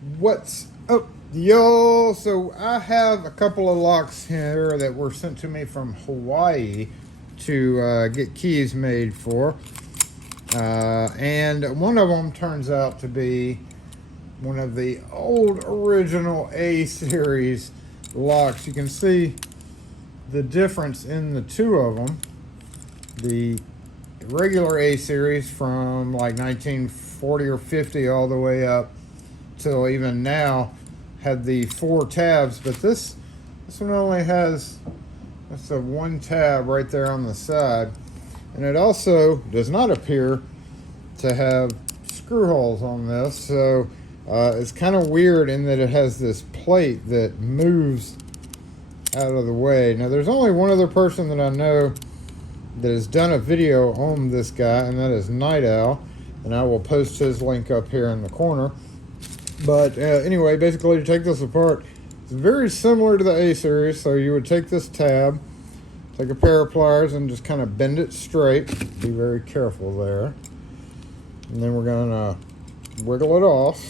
What's up, yo? So I have a couple of locks here that were sent to me from Hawaii to get keys made for. And one of them turns out to be one of the old original A series locks. You can see the difference in the two of them. The regular A series from like 1940 or 50 all the way up till even now had the 4 tabs, but this one only has that's a 1 tab right there on the side, and it also does not appear to have screw holes on this. So it's kind of weird in that it has this plate that moves out of the way. Now there's only one other person that I know that has done a video on this guy, and that is Night Owl, and I will post his link up here in the corner. But anyway, basically to take this apart, it's very similar to the A series. So you would take this tab, take a pair of pliers, and just kind of bend it straight. Be very careful there. And then we're going to wiggle it off.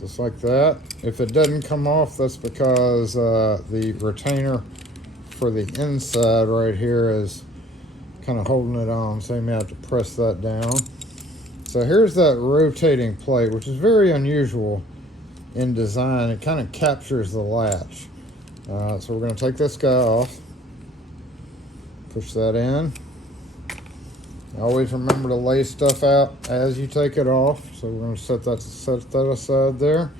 Just like that. If it doesn't come off, that's because the retainer for the inside right here is kind of holding it on. So you may have to press that down. So here's that rotating plate, which is very unusual in design. It kind of captures the latch. So we're going to take this guy off, push that in. Always remember to lay stuff out as you take it off. So we're going to set that aside there.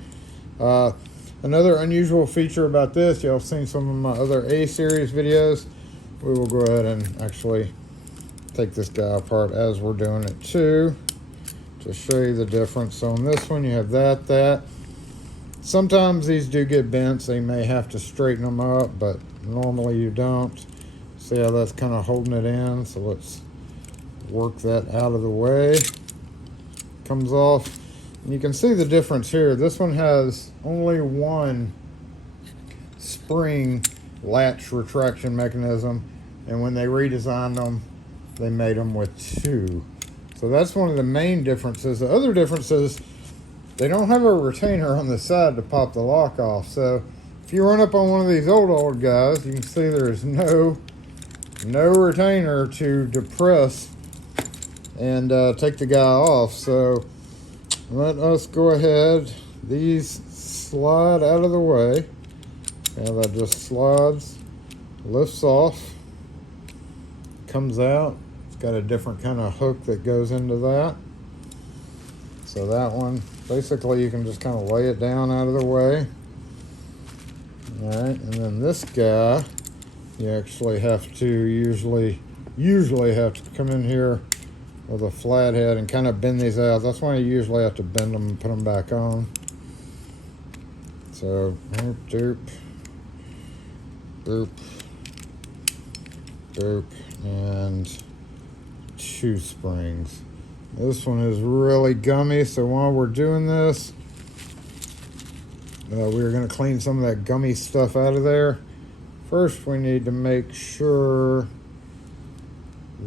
Another unusual feature about this, y'all have seen some of my other A series videos. We will go ahead and actually take this guy apart as we're doing it too, to show you the difference. So on this one you have that. Sometimes these do get bent, so you may have to straighten them up, but normally you don't. See how that's kind of holding it in? So let's work that out of the way. Comes off, and you can see the difference here. This one has only one spring latch retraction mechanism, and when they redesigned them, they made them with 2. So that's one of the main differences. The other difference is they don't have a retainer on the side to pop the lock off. So if you run up on one of these old guys, you can see there's no retainer to depress and take the guy off. So let us go ahead. These slide out of the way. Yeah, that just slides, lifts off, comes out. Got a different kind of hook that goes into that. So that one, basically you can just kind of lay it down out of the way. All right, and then this guy, you actually have to usually have to come in here with a flat head and kind of bend these out. That's why you usually have to bend them and put them back on. So, doop, boop, boop, and 2 springs. This one is really gummy, so while we're doing this, we're going to clean some of that gummy stuff out of there. First, we need to make sure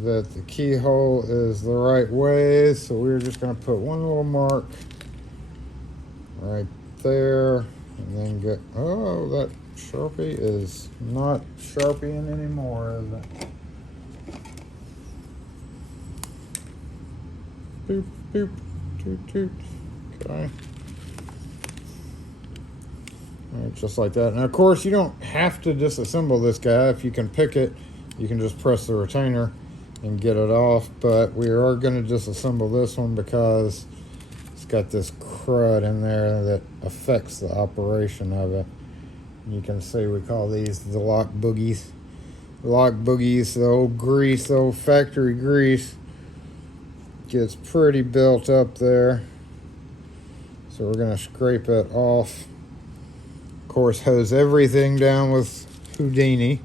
that the keyhole is the right way, so we're just going to put one little mark right there, and then get, oh, that Sharpie is not Sharpieing anymore, is it? Boop, boop, toot, toot. Okay. All right, just like that. Now, of course, you don't have to disassemble this guy. If you can pick it, you can just press the retainer and get it off. But we are going to disassemble this one because it's got this crud in there that affects the operation of it. You can see we call these the lock boogies. Lock boogies, the old grease, the old factory grease. Gets pretty built up there. So we're going to scrape it off. Of course, hose everything down with Houdini.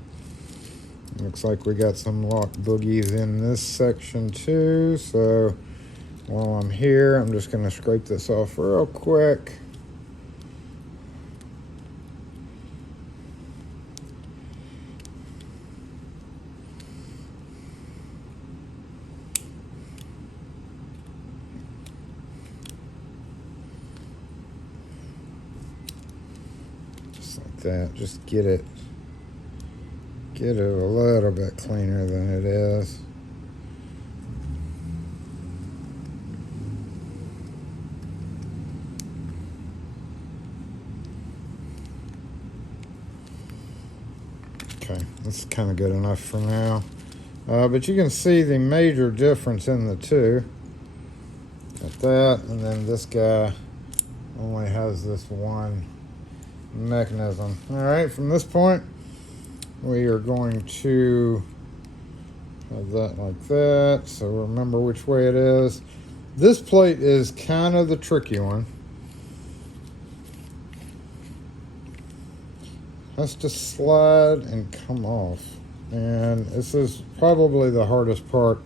Looks like we got some lock boogies in this section too. So while I'm here, I'm just going to scrape this off real quick. that. Just get it a little bit cleaner than it is. Okay, that's kind of good enough for now. But you can see the major difference in the two. Got that, and then this guy only has this one mechanism. All right, from this point, we are going to have that like that. So remember which way it is. This plate is kind of the tricky one. Has to slide and come off. And this is probably the hardest part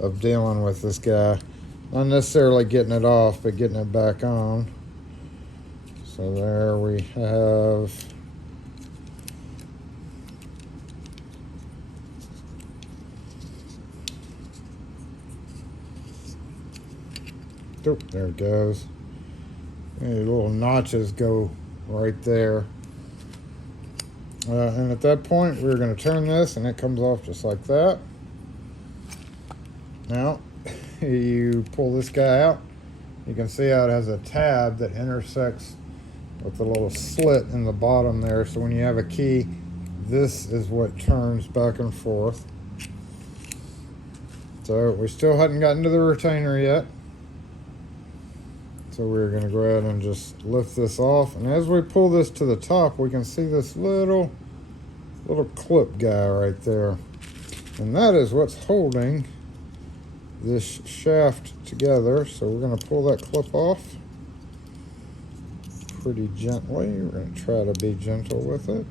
of dealing with this guy. Not necessarily getting it off, but getting it back on. So there we have there it goes. And the little notches go right there. And at that point, we're going to turn this, and it comes off just like that. Now, you pull this guy out. You can see how it has a tab that intersects with the little slit in the bottom there. So when you have a key, this is what turns back and forth. So we still hadn't gotten to the retainer yet. So we're going to go ahead and just lift this off. And as we pull this to the top, we can see this little clip guy right there. And that is what's holding this shaft together. So we're going to pull that clip off pretty gently. We're going to try to be gentle with it.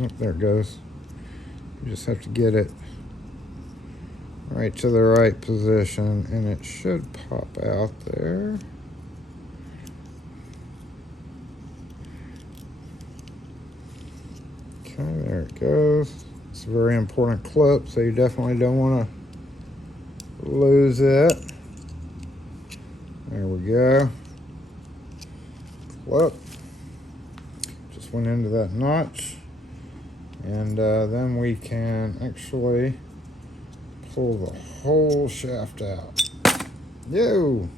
Oh, there it goes. You just have to get it right to the right position, and it should pop out there. Okay, there it goes. It's a very important clip, so you definitely don't want to lose it. There we go. Clip. Just went into that notch. And then we can actually pull the whole shaft out. Yo!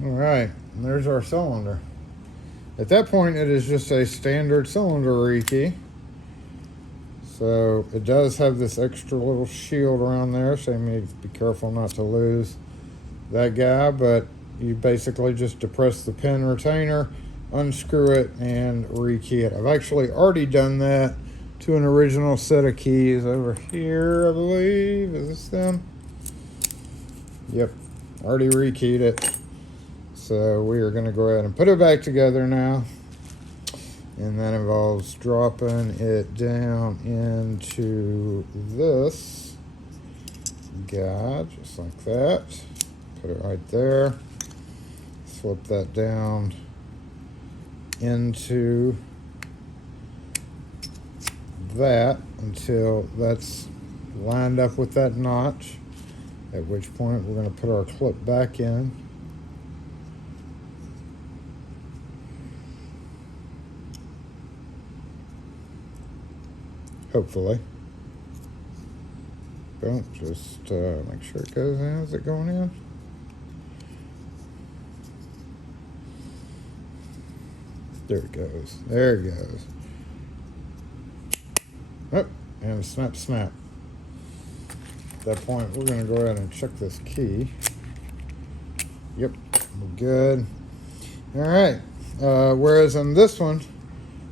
Alright, and there's our cylinder. At that point, it is just a standard cylinder rekey. So it does have this extra little shield around there, so you need to be careful not to lose that guy, but you basically just depress the pin retainer, unscrew it, and rekey it. I've actually already done that to an original set of keys over here, I believe. Is this them? Yep, already rekeyed it. So we are going to go ahead and put it back together now. And that involves dropping it down into this guy, just like that. Put it right there. Slip that down into that until that's lined up with that notch, at which point we're going to put our clip back in. Hopefully. Don't just make sure it goes in. Is it going in? There it goes. There it goes. Oh, and snap, snap. At that point, we're going to go ahead and check this key. Yep, we're good. All right. Whereas on this one,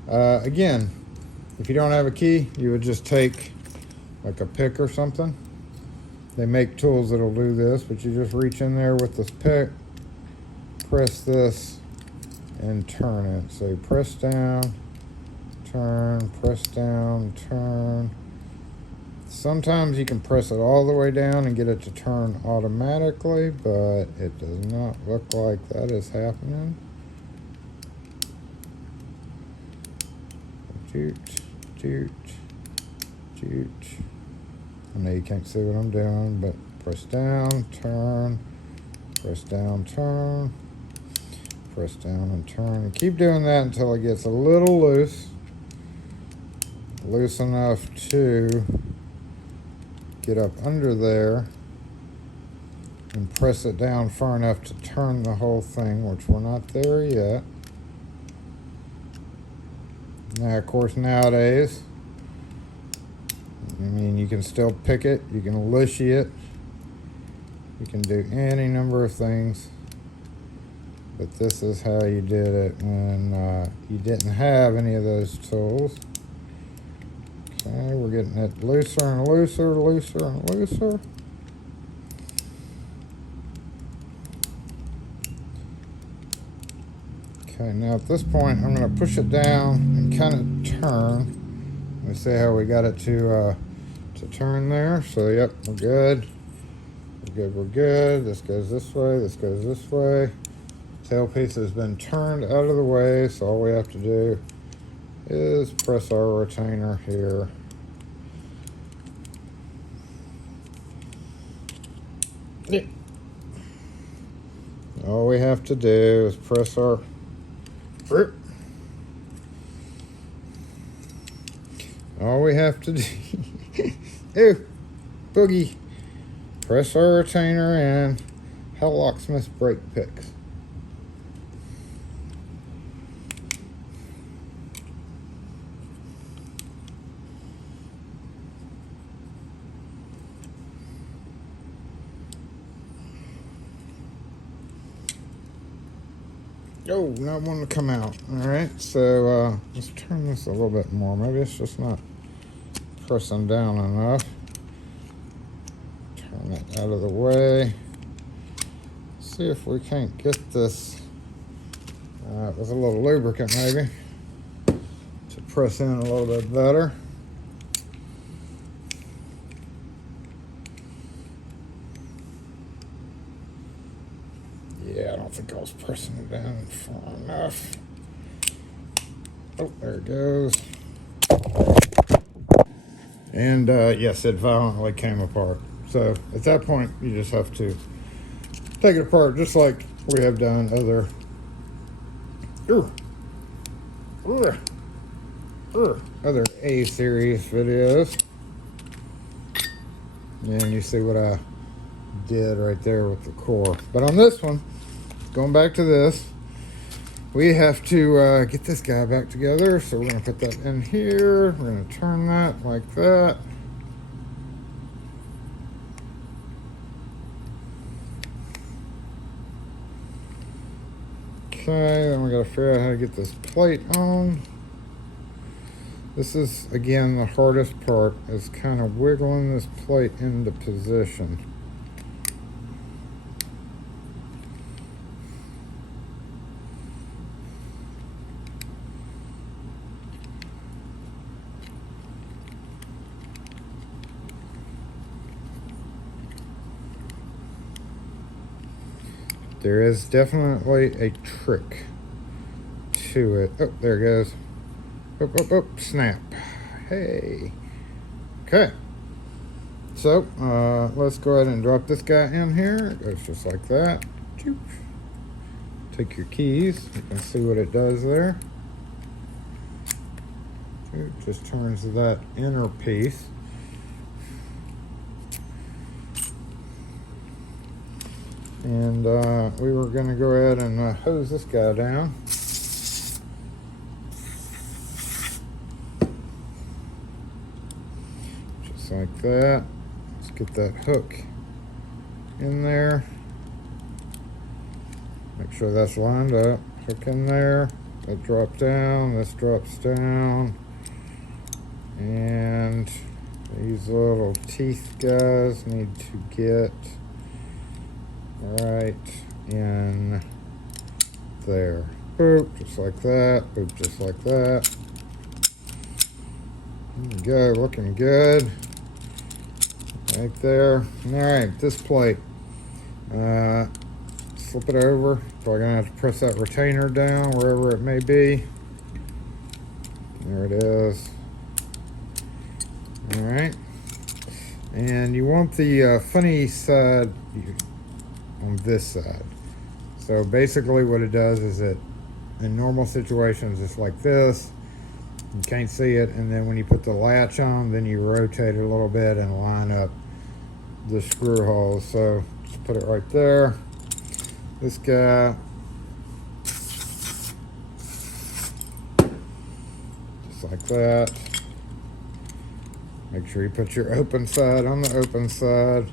again, if you don't have a key, you would just take like a pick or something. They make tools that'll do this, but you just reach in there with this pick, press this, and turn it. So you press down, turn, press down, turn. Sometimes you can press it all the way down and get it to turn automatically, but it does not look like that is happening. Doot, doot, I know you can't see what I'm doing, but press down, turn, press down, turn, press down and turn. And keep doing that until it gets a little loose enough to get up under there and press it down far enough to turn the whole thing, which we're not there yet. Now, of course, nowadays, I mean, you can still pick it, you can lishy it, you can do any number of things, but this is how you did it when you didn't have any of those tools. Okay, we're getting it looser and looser, looser and looser. Okay, now at this point, I'm going to push it down and kind of turn. Let's see how we got it to turn there. So, yep, we're good. We're good, we're good. This goes this way, this goes this way. Tailpiece has been turned out of the way, so all we have to do is press our retainer here. All we have to do is press our all we have to do ew, boogie, press our retainer in. How locksmiths break picks. Oh, not wanting to come out. Alright, so let's turn this a little bit more. Maybe it's just not pressing down enough. Turn it out of the way. See if we can't get this with a little lubricant maybe to press in a little bit better. Yeah, I don't think I was pressing it down far enough. Oh, there it goes. And yes, it violently came apart. So at that point, you just have to take it apart, just like we have done other other A series videos. And you see what I did right there with the core. But on this one, going back to this, we have to get this guy back together. So we're going to put that in here. We're going to turn that like that. Okay, then we got to figure out how to get this plate on. This is, again, the hardest part, is kind of wiggling this plate into position. There is definitely a trick to it. Oh, there it goes. Oh, snap. Hey. Okay. So, let's go ahead and drop this guy in here. It goes just like that. Take your keys. You can see what it does there. It just turns that inner piece. And we were going to go ahead and hose this guy down. Just like that. Let's get that hook in there. Make sure that's lined up. Hook in there. That drops down. This drops down. And these little teeth guys need to get right in there. Boop, just like that. Boop, just like that. There we go, looking good. Right there. Alright, this plate. Flip it over. Probably gonna have to press that retainer down wherever it may be. There it is. All right. And you want the funny side on this side. So basically what it does is it, in normal situations, it's like this. You can't see it, and then when you put the latch on, then you rotate it a little bit and line up the screw holes. So just put it right there. This guy, just like that. Make sure you put your open side on the open side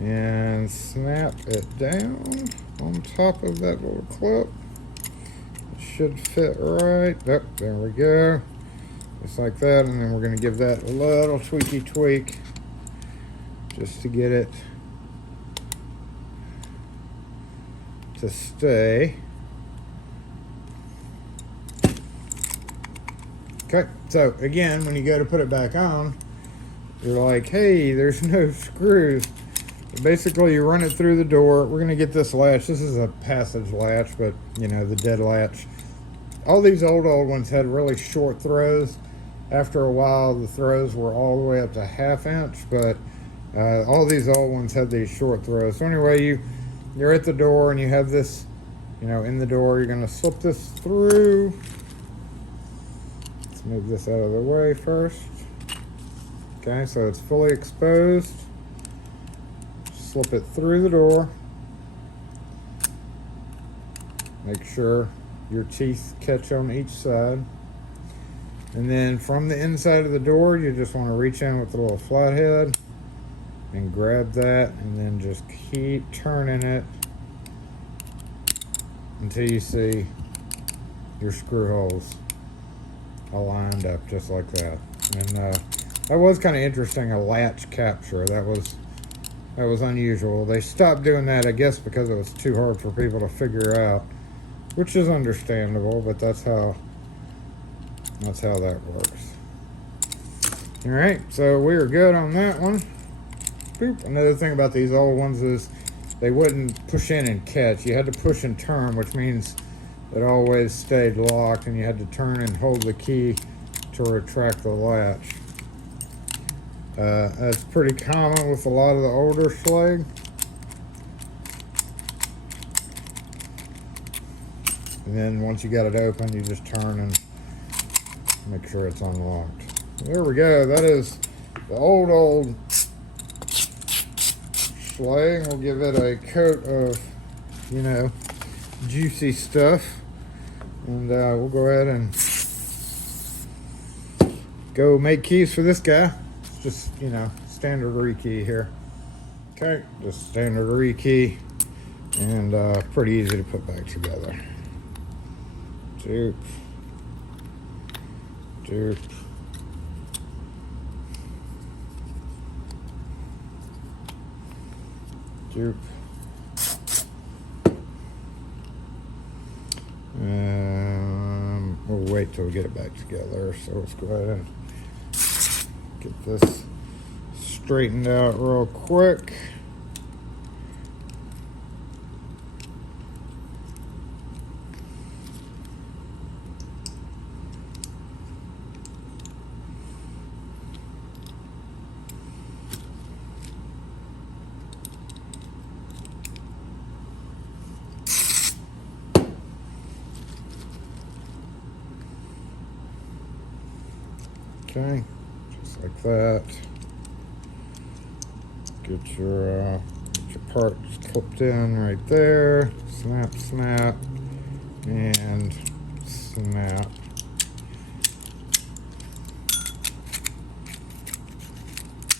and snap it down on top of that little clip. It should fit right. Yep, there we go. Just like that, and then we're going to give that a little tweaky tweak just to get it to stay. Okay, so again, when you go to put it back on, you're like, hey, there's no screws. Basically, you run it through the door. We're going to get this latch. This is a passage latch, but, you know, the dead latch. All these old ones had really short throws. After a while, the throws were all the way up to 1/2 inch, but all these old ones had these short throws. So anyway, you're at the door and you have this, you know, in the door. You're going to slip this through. Let's move this out of the way first. Okay, so it's fully exposed. Slip it through the door. Make sure your teeth catch on each side. And then from the inside of the door, you just want to reach in with the little flathead and grab that, and then just keep turning it until you see your screw holes all lined up just like that. And that was kind of interesting, a latch capture. That was unusual. They stopped doing that, I guess, because it was too hard for people to figure out, which is understandable, but that's how that works. All right, so we are good on that one. Boop. Another thing about these old ones is they wouldn't push in and catch. You had to push and turn, which means it always stayed locked, and you had to turn and hold the key to retract the latch. That's pretty common with a lot of the older Schlage. And then once you got it open, you just turn and make sure it's unlocked. There we go. That is the old Schlage. We'll give it a coat of, you know, juicy stuff. And we'll go ahead and go make keys for this guy. It's just, you know, standard rekey here. Okay, just standard rekey. And pretty easy to put back together. Doop. Doop. Doop. We'll wait till we get it back together. So let's go ahead and get this straightened out real quick. Okay, just like that. Get your part clipped in right there. Snap, snap, and snap.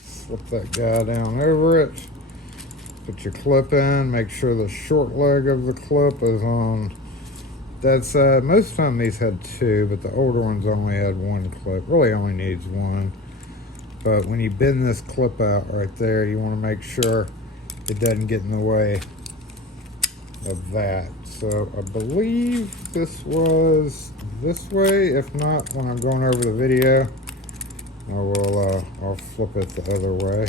Slip that guy down over it. Put your clip in. Make sure the short leg of the clip is on that side. Most of the time these had two, but the older ones only had one clip. Really only needs one. But when you bend this clip out right there, you want to make sure it doesn't get in the way of that. So I believe this was this way. If not, when I'm going over the video, I'll flip it the other way.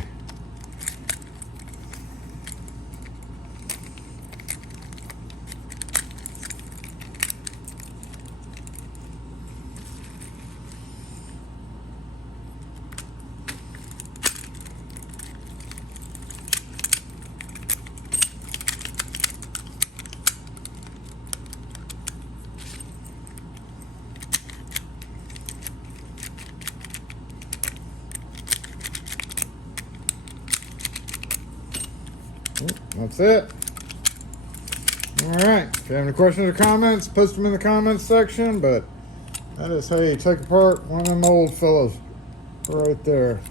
That's it. Alright, if you have any questions or comments, post them in the comments section, but that is how you take apart one of them old fellas right there.